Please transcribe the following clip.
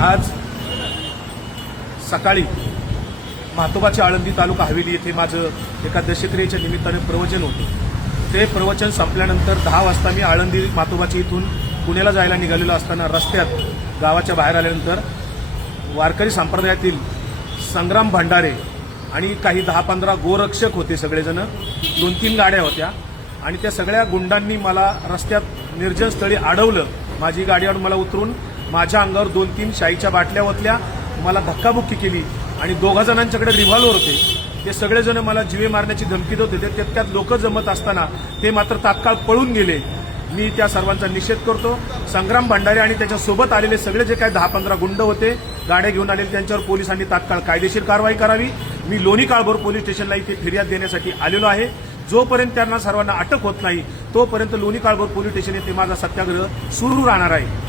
आज सकाळी म्हातोबाची आळंदी तालुका हवेली येथे माझं एका दशक्रियेच्या निमित्ताने प्रवचन होतं। ते प्रवचन संपल्यानंतर 10 वाजता मी आळंदी म्हातोबाची इथून पुण्याला जायला निघालेलो असताना रस्त्यात गावाच्या बाहेर आल्यानंतर वारकरी संप्रदायातील संग्राम भंडारे आणि काही 10-15 गोरक्षक होते, सगळेजण 2-3 गाड्या होत्या आणि त्या सगळ्या गुंडांनी मला रस्त्यात निर्जन स्थळी अडवलं। माझी गाडीवर मला उतरून माझ्या अंगावर 2-3 शाईच्या बाटल्या ओतल्या, मला धक्काबुक्की केली आणि 2 जणांच्याकडे रिव्हॉल्वर होते। ते सगळेजण मला जीवे मारण्याची धमकी देत होते। त्यात लोक जमत असताना ते मात्र तात्काळ पळून गेले। मी त्या सर्वांचा निषेध करतो। संग्राम भंडारे आणि त्याच्यासोबत आलेले सगळे जे काही 10-15 गुंड होते, गाड्या घेऊन आलेले, त्यांच्यावर पोलिसांनी तात्काळ कायदेशीर कारवाई करावी। मी लोणी काळभोर पोलीस स्टेशनला इथे फिर्याद देण्यासाठी आलेलो आहे। जोपर्यंत त्यांना सर्वांना अटक होत नाही तोपर्यंत लोणी काळभोर पोलीस स्टेशन येथे माझा सत्याग्रह सुरू राहणार आहे।